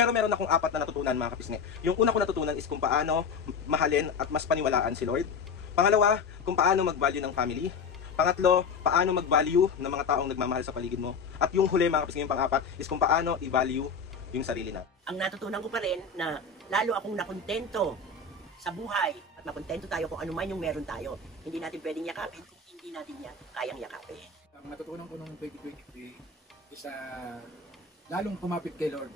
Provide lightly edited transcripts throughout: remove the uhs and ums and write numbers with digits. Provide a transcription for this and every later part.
Pero meron akong apat na natutunan mga kapisngi. Yung una ko natutunan is kung paano mahalin at mas paniwalaan si Lord. Pangalawa, kung paano mag-value ng family. Pangatlo, paano mag-value ng mga taong nagmamahal sa paligid mo. At yung huli mga kapisngi, yung pang-apat is kung paano i-value yung sarili natin. Ang natutunan ko pa rin na lalo akong nakontento sa buhay at nakontento tayo kung ano man yung meron tayo. Hindi natin pwedeng yakapin kung hindi natin yan kayang yakapin. Ang natutunan ko noong 2023 is lalong kumapit kay Lord.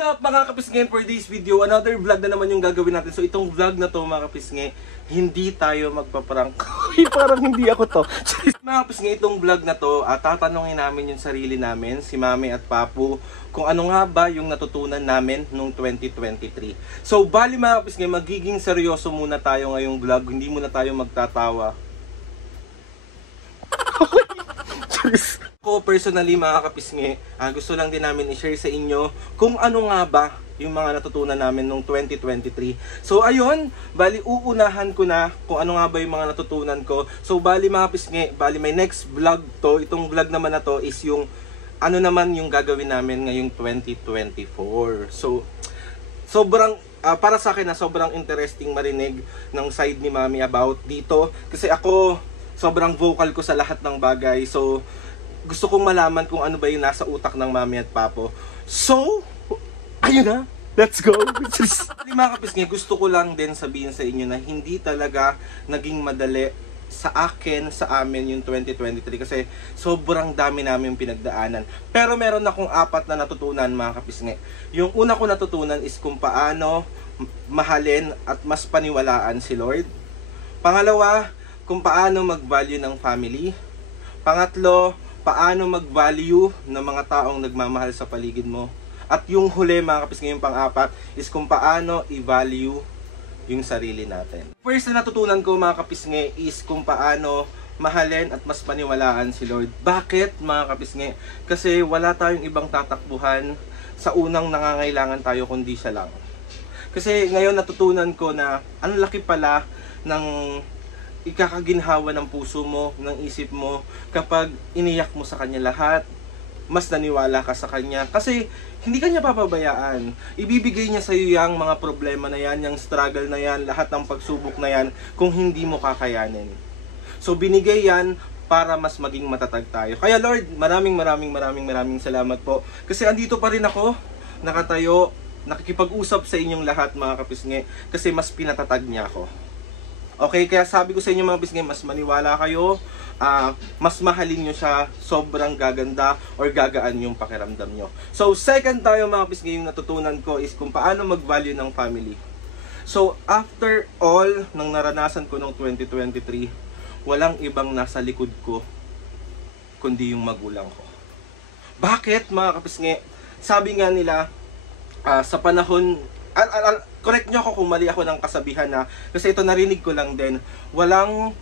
What's up mga kapisngi, for this video, another vlog na naman yung gagawin natin. So itong vlog na to mga kapisngi, hindi tayo magpaprank. Parang hindi ako to. Mga kapisngi, itong vlog na to, tatanungin namin yung sarili namin, si Mami at Papu, kung ano nga ba yung natutunan namin noong 2023. So bali mga kapisngi, magiging seryoso muna tayo ngayong vlog, hindi muna tayo magtatawa. Ako personally mga kapisngi, gusto lang din namin i-share sa inyo kung ano nga ba yung mga natutunan namin noong 2023. So ayun, bali uunahan ko na kung ano nga ba yung mga natutunan ko. So bali mga kapisngi, bali may next vlog to. Itong vlog naman na to is yung ano naman yung gagawin namin ngayong 2024. So sobrang para sa akin na sobrang interesting marinig ng side ni Mami about dito. Kasi ako sobrang vocal ko sa lahat ng bagay. So gusto kong malaman kung ano ba yung nasa utak ng Mami at Papo. So, ayun na, let's go! Mga kapisngi, gusto ko lang din sabihin sa inyo na hindi talaga naging madali sa akin, sa amin yung 2023 kasi sobrang dami namin pinagdaanan. Pero meron akong apat na natutunan mga kapisngi. Yung una ko natutunan is kung paano mahalin at mas paniwalaan si Lord. Pangalawa, kung paano mag-value ng family. Pangatlo, paano mag-value ng mga taong nagmamahal sa paligid mo. At yung huli mga kapisngi, yung pang-apat is kung paano i-value yung sarili natin. First na natutunan ko mga kapisngi is kung paano mahalin at mas paniwalaan si Lord. Bakit mga kapisngi? Kasi wala tayong ibang tatakbuhan sa unang nangangailangan tayo kundi siya lang. Kasi ngayon natutunan ko na ang laki pala ng ikakaginhawa ng puso mo, ng isip mo, kapag iniyak mo sa Kanya lahat, mas naniwala ka sa Kanya. Kasi hindi Kanya papabayaan. Ibibigay niya sa iyo yung mga problema na yan, yung struggle na yan, lahat ng pagsubok na yan, kung hindi mo kakayanin. So binigay yan para mas maging matatag tayo. Kaya Lord, maraming salamat po. Kasi andito pa rin ako, nakatayo, nakikipag-usap sa inyong lahat mga kapisngi, kasi mas pinatatag niya ako. Okay, kaya sabi ko sa inyo mga kapisngi, mas maniwala kayo, mas mahalin nyo siya, sobrang gaganda or gagaan yung pakiramdam nyo. So second tayo mga kapisngi, yung natutunan ko is kung paano mag-value ng family. So after all ng naranasan ko noong 2023, walang ibang nasa likod ko kundi yung magulang ko. Bakit mga kapisngi? Sabi nga nila, sa panahon, correct nyo ako kung mali ako ng kasabihan na, kasi ito narinig ko lang din, walang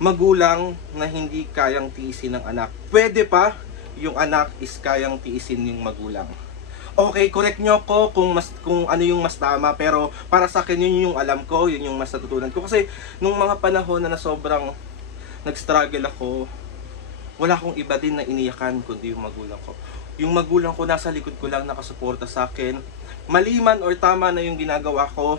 magulang na hindi kayang tiisin ng anak. Pwede pa yung anak is kayang tiisin yung magulang. Okay, correct nyo ako kung ano yung mas tama, pero para sa akin yun yung alam ko, yun yung mas natutunan ko. Kasi nung mga panahon na sobrang nag-struggle ako, wala akong iba din na iniyakan kundi yung magulang ko. Yung magulang ko nasa likod ko lang, nakasuporta sa akin. Mali man or tama na yung ginagawa ko,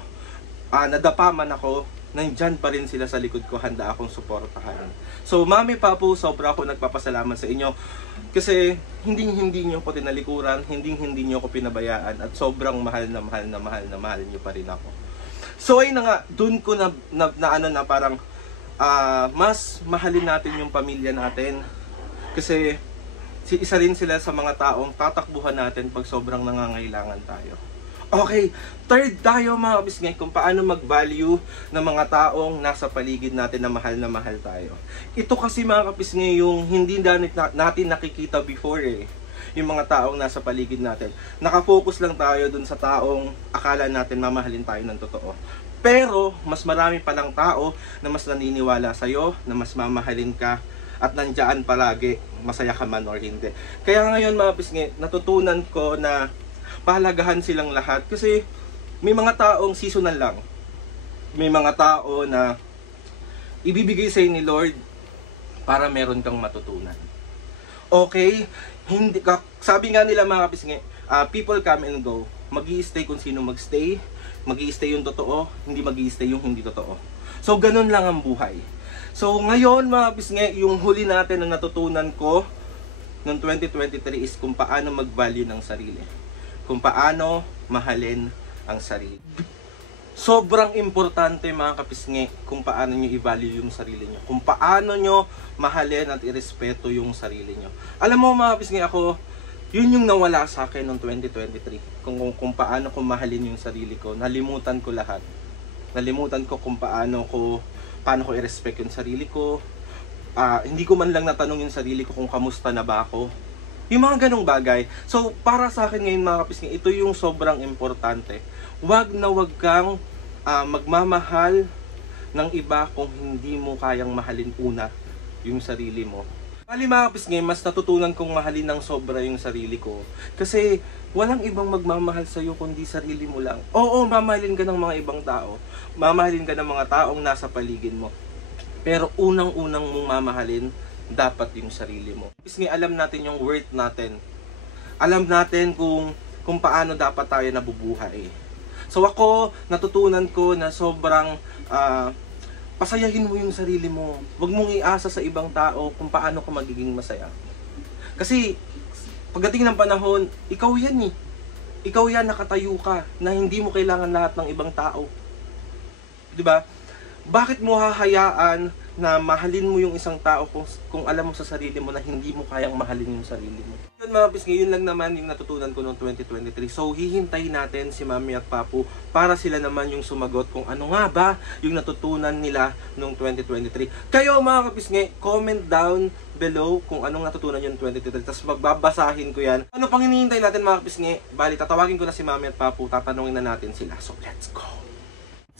nadapa man ako, nandyan pa rin sila sa likod ko, handa akong suportahan. So Mami, Papu, sobra ako nagpapasalamat sa inyo. Kasi hindi nyo ako tinalikuran, hindi nyo ako pinabayaan, at sobrang mahal nyo pa rin ako. So ayun na nga, dun ko na parang mas mahalin natin yung pamilya natin. Kasi isa rin sila sa mga taong tatakbuhan natin pag sobrang nangangailangan tayo. Okay, third tayo mga kapisngi, kung paano mag-value ng mga taong nasa paligid natin na mahal tayo. Ito kasi mga kapisngi yung hindi natin nakikita before yung mga taong nasa paligid natin. Nakafocus lang tayo dun sa taong akala natin mamahalin tayo ng totoo. Pero mas marami palang tao na mas naniniwala sa'yo, na mas mamahalin ka, at nandiyan palagi, masaya ka man or hindi. Kaya ngayon mga kapisngi, natutunan ko na pahalagahan silang lahat. Kasi may mga taong seasonal lang. May mga tao na ibibigay sa'yo ni Lord para meron kang matutunan. Okay? Hindi, sabi nga nila mga kapisngi, people come and go. Mag-i-stay kung sino mag-stay. Mag-i-stay yung totoo, hindi mag-i-stay yung hindi totoo. So, ganun lang ang buhay. So, ngayon mga kapisngi, yung huli natin na natutunan ko noong 2023 is kung paano mag-value ng sarili. Kung paano mahalin ang sarili. Sobrang importante mga kapisngi kung paano nyo i-value yung sarili nyo. Kung paano nyo mahalin at irespeto yung sarili nyo. Alam mo mga kapisngi, ako, yun yung nawala sa akin noong 2023. Kung paano ko mahalin yung sarili ko. Nalimutan ko lahat. Nalimutan ko kung paano ko i-respect yung sarili ko. Hindi ko man lang natanong yung sarili ko kung kamusta na ba ako. Yung mga ganong bagay. So, para sa akin ngayon mga kapisngi, ito yung sobrang importante. Wag na wag kang magmamahal ng iba kung hindi mo kayang mahalin una yung sarili mo. Bali mga kapisngi, mas natutunan kong mahalin ng sobra yung sarili ko. Kasi walang ibang magmamahal sa'yo kundi sarili mo lang. Oo, mamahalin ka ng mga ibang tao. Mamahalin ka ng mga taong nasa paligid mo. Pero unang-unang mong mamahalin, dapat yung sarili mo. Kapisngi, alam natin yung worth natin. Alam natin kung paano dapat tayo nabubuhay. So ako, natutunan ko na sobrang pasayahin mo yung sarili mo. Huwag mong iasa sa ibang tao kung paano ka magiging masaya. Kasi pagdating ng panahon, ikaw yan eh. Ikaw yan, nakatayo ka na hindi mo kailangan lahat ng ibang tao. 'Di ba? Bakit mo hahayaan na mahalin mo yung isang tao kung alam mo sa sarili mo na hindi mo kayang mahalin yung sarili mo? Yun mga kapisngi, yun lang naman yung natutunan ko noong 2023. So hihintayin natin si Mami at Papu para sila naman yung sumagot kung ano nga ba yung natutunan nila noong 2023. Kayo mga kapisngi, comment down below kung anong natutunan yung 2023. Tapos magbabasahin ko yan. Ano pang hinihintay natin mga kapisngi? Bali, tatawagin ko na si Mami at Papu, tatanungin na natin sila. So let's go!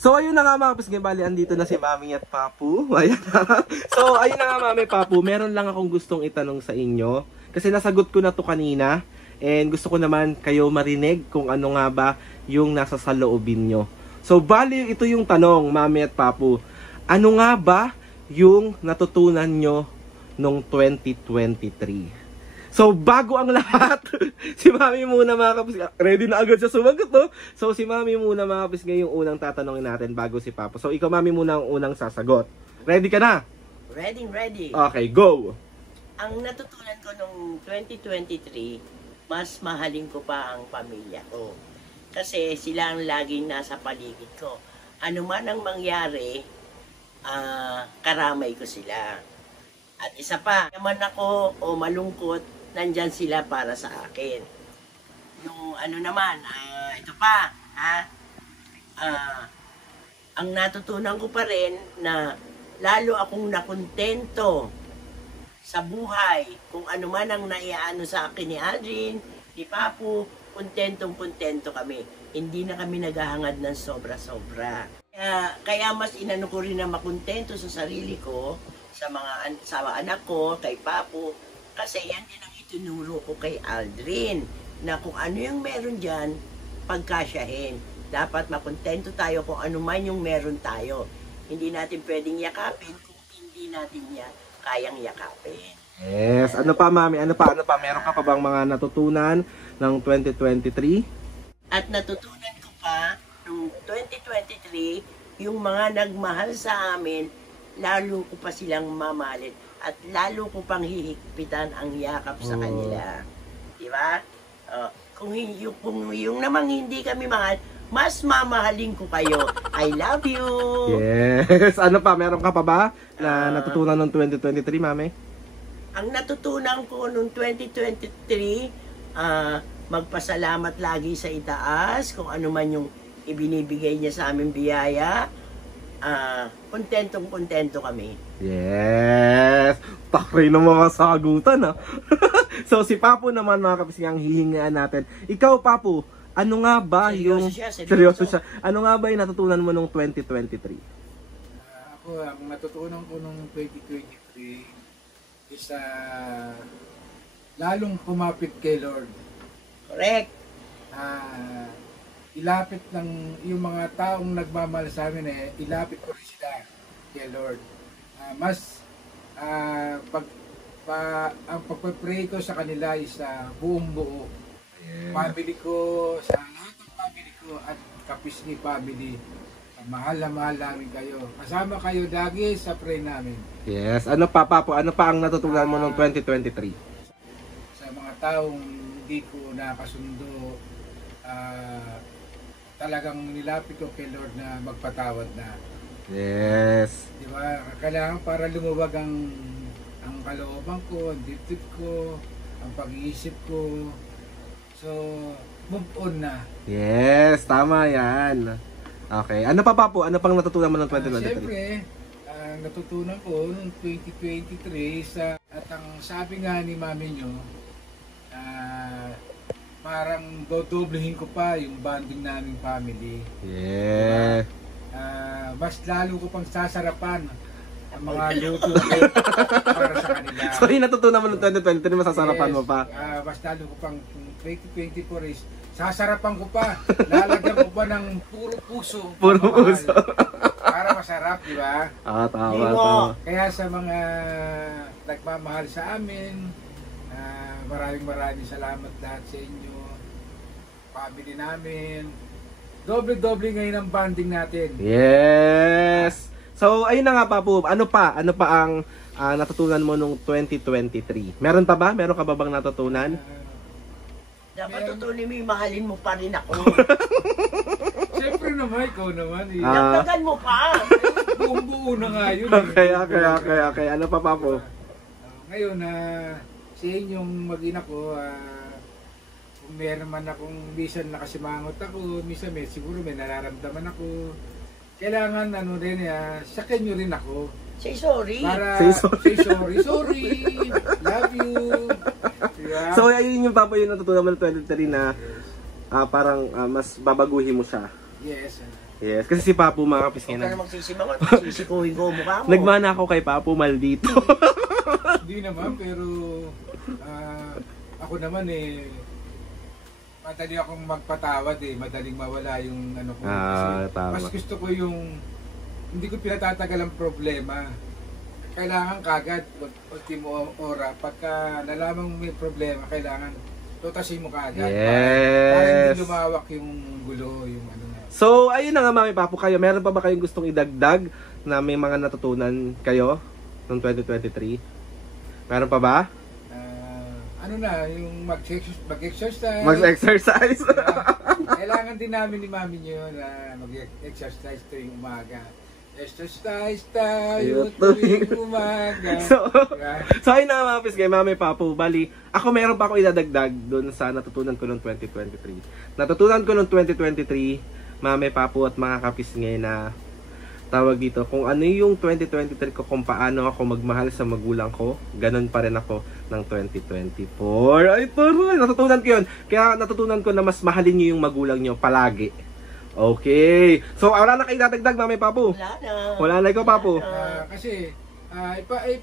So ayun na nga mga kapisngi, bali andito na si Mami at Papu. Ayan na. So ayun na nga Mami Papu, meron lang akong gustong itanong sa inyo. Kasi nasagot ko na to kanina. And gusto ko naman kayo marinig kung ano nga ba yung nasa saloobin nyo. So bali ito yung tanong Mami at Papu. Ano nga ba yung natutunan nyo nung 2023? So, bago ang lahat, si Mami muna mga kapisngi. Ready na agad siya sumagot, no? So, si Mami muna mga kapisngi yung unang tatanungin natin bago si Papa. So, ikaw Mami muna ang unang sasagot. Ready ka na? Ready, ready. Okay, go! Ang natutunan ko nung 2023, mas mahalin ko pa ang pamilya ko. Kasi sila ang laging nasa paligid ko. Ano man ang mangyari, karamay ko sila. At isa pa, naman ako o malungkot, nandyan sila para sa akin. Yung ano naman, ito pa, ang natutunan ko pa rin na lalo akong nakontento sa buhay. Kung ano man ang naiaano sa akin ni Aldrin, ni Papu, kontentong-kontento kami. Hindi na kami naghahangad ng sobra-sobra. Kaya mas inano ko rin na makontento sa sarili ko, sa anak ko, kay Papu, kasi yan din ang itinuro ko kay Aldrin, na kung ano yung meron dyan, pagkasyahin. Dapat makontento tayo kung ano man yung meron tayo. Hindi natin pwedeng yakapin kung hindi natin yan kayang yakapin. Yes. Ano pa Mami? Ano pa? Meron ka pa bang mga natutunan ng 2023? At natutunan ko pa, noong 2023, yung mga nagmahal sa amin, lalo ko pa silang mamahalin at lalo ko pang hihigpitan ang yakap sa kanila. Diba? Kung yung namang hindi kami mahal, mas mamahalin ko kayo. I love you! Yes! Ano pa? Meron ka pa ba na natutunan ng 2023, Mami? Ang natutunan ko noong 2023, magpasalamat lagi sa itaas kung ano man yung ibinibigay niya sa aming biyaya. Kontentong-kontento kami. Yes! Takray ng mga sagutan, ha? So, si Papu naman, mga kapisngi, ang hihingaan natin. Ikaw, Papu, ano nga ba seryoso siya. Ano nga ba yung natutunan mo nung 2023? Ako, ang natutunan ko nung 2023 is lalong kumapit kay Lord. Correct. Ilapit ng yung mga taong nagmamahal sa amin ilapit ko rin sila kay Lord. mas ang pagpe-pray ko sa kanila is buong buo. Family ko, sa lahat ng family ko at Kapisngi family. Mahal na mahal namin kayo. Kasama kayo lagi sa pray namin. Yes. Ano pa, Papo? Ano pa ang natutunan mo noong 2023? Sa mga taong hindi ko nakasundo, talagang nilapit ko kay Lord na magpatawad na. Yes. Di ba? Kailangan para lumuwag ang kalooban ko, ang dibdib ko, ang pag-iisip ko. So, move on na. Yes, tama yan. Okay. Ano pa, Papo? Ano pang natutunan mo ng 2023? Siyempre, ang natutunan ko noong 2023 at ang sabi nga ni mami nyo, parang dodoblehin ko pa yung bonding naming family. Yeah. Mas lalo ko pang sasarapan ang mga luto ko para sa kanila. So, yung natutunan mo ng 2023, masasarapan mo pa? Mas lalo ko pang 2024 is sasarapan ko pa. Lalagyan ko pa ng puro puso. Puro puso. Para masarap, di ba? Tama. Kaya sa mga nagmamahal sa amin, maraming salamat lahat sa inyo. Family namin. Doble-doble ngayon ang bonding natin. Yes. So, ayun na nga, Papo. Ano pa ang natutunan mo nung 2023? Meron pa ba? Meron ka ba bang natutunan? Dapat tutunin mo yung mahalin mo pa rin ako. Siyempre naman, ikaw naman. Dagdagan mo pa. Buong buo na nga yun. Okay. Ano pa, Papo? Ngayon, sa inyong mag-ina ko, kung meron man akong minsan nakasimangot ako, minsan siguro may nararamdaman ako. Kailangan sakyan nyo rin ako. Say sorry. Para Say sorry. Sorry. Love you. Diba? So, ayun yung, Papo, yung natutunan mo ng 2023 na parang mas babaguhin mo siya. Yes. Yes, kasi si Papo, mga Kapisngi, Huwag ka na magsisimangot. Sisikuhin ko ang mukha mo. nagmana ako kay Papo, maldito. Hindi naman, pero ako naman madali akong magpatawad madaling mawala yung ano ko. Kasi tama. mas gusto ko yung hindi ko pinatatagal ang problema. Kailangan kagad ultimo ora pagka nalamang may problema, kailangan tutasin mo kagad. Yes. Para hindi lumawak yung gulo, yung ano na. So, ayun na nga, Mami Papo, kayo. Meron pa ba kayong gustong idagdag na may mga natutunan kayo noong 2023? Meron pa ba? Ano na, yung mag-exercise. Mag-exercise. Kailangan din namin ni mami nyo na mag-exercise tuwing umaga. Exercise tayo tuwing umaga. So ayun na mga Kapisngi, Mami Papo. Bali, ako meron pa akong idadagdag doon sa natutunan ko noong 2023. Natutunan ko noong 2023, Mami Papo at mga Kapisngi, na tawag dito, kung ano yung 2023 ko, kung paano ako magmahal sa magulang ko, ganun pa rin ako ng 2024. Ay, taray, natutunan ko yun. Kaya natutunan ko na mas mahalin nyo yung magulang nyo palagi. Okay. So, wala na kayo dadagdag, Mami Papo? Wala na. Wala na ikaw, Papo? Kasi,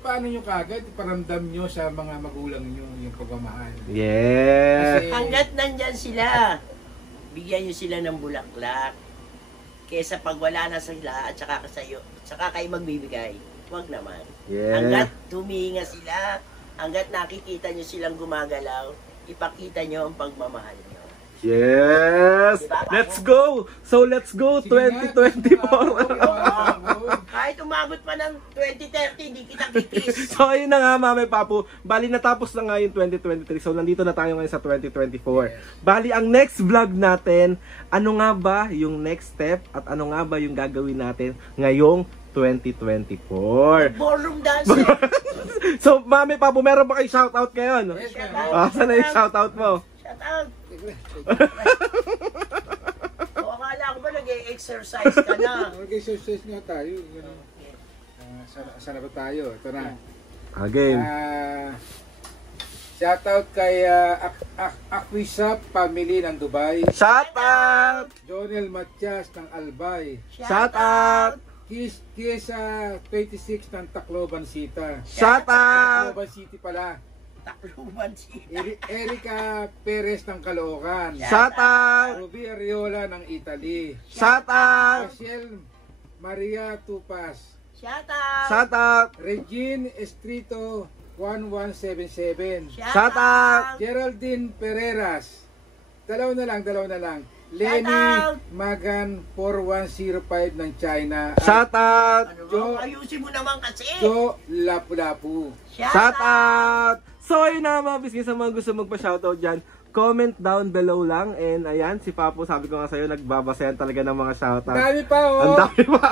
paano nyo kagad, iparamdam nyo sa mga magulang nyo yung pagmamahal. Yeah. Kasi, Hanggat nandyan sila, bigyan nyo sila ng bulaklak. Kesa pag wala na sila at saka kayo magbibigay. Huwag naman. Yeah. Hanggat tuminga sila, hanggat nakikita nyo silang gumagalaw, ipakita nyo ang pagmamahal nyo. Yes. Diba, Papo? Let's go. So, let's go 2024. Kahit umabot pa ng 2030, hindi kita kikis. So, ayun na nga, Mami Papo. Bali, natapos na nga yung 2023. So, nandito na tayo ngayon sa 2024. Bali, ang next vlog natin, ano nga ba yung next step at ano nga ba yung gagawin natin ngayong 2024? Ballroom dancer. So, Mami Papo, meron ba kayo shoutout ngayon? Yes, Shout ma'am. out. Saan na yung shoutout mo? Shout out. O, akala ko ba nag-exercise ka na? Mag-exercise nga tayo. Saan na ba tayo? Ito na. Again. Shoutout kay Aquisap family ng Dubai. Shoutout! Jonel Matias ng Albay. Shoutout! Kiesa 26 ng Tacloban City. Shoutout! Tacloban City pala. Takluban si Erika Perez ng Caloocan. Shoutout! Ruby Ariola ng Italy. Shoutout! Rachel Maria Tupas. Shout out! Shout out! Regine Estrito 1177. Shout out! Geraldine Pereras. Dalawa na lang. Lenny out! Magan 4105 ng China. Shout out! Ano Jo- ba? Ayusin mo naman kasi. Jo Lapu-Lapu. Shout out! So ayun na mga biscuits, sa mga gusto magpa-shoutout dyan, comment down below lang. And ayan, si Papo, sabi ko nga sa'yo, nagbabasayan talaga ng mga shoutout. Dami pa Ang oh. dami pa.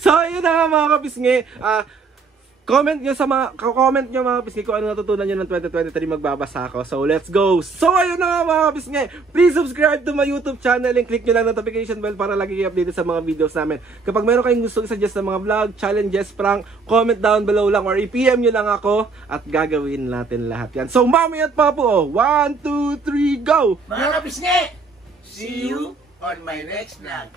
So ayun na nga mga kabisngi. Comment nyo mga kabisngi kung ano natutunan nyo ng 2023, magbabasa ako. So let's go. So ayun na nga mga kabisngi. Please subscribe to my YouTube channel and click nyo lang notification bell para lagi kayo updated sa mga videos namin. Kapag meron kayong gusto i-suggest ng mga vlog, challenges, prank, comment down below lang or i-PM nyo lang ako at gagawin natin lahat yan. So Mami at Papo, 1, 2, 3, go! Mga kabisne, see you on my next vlog.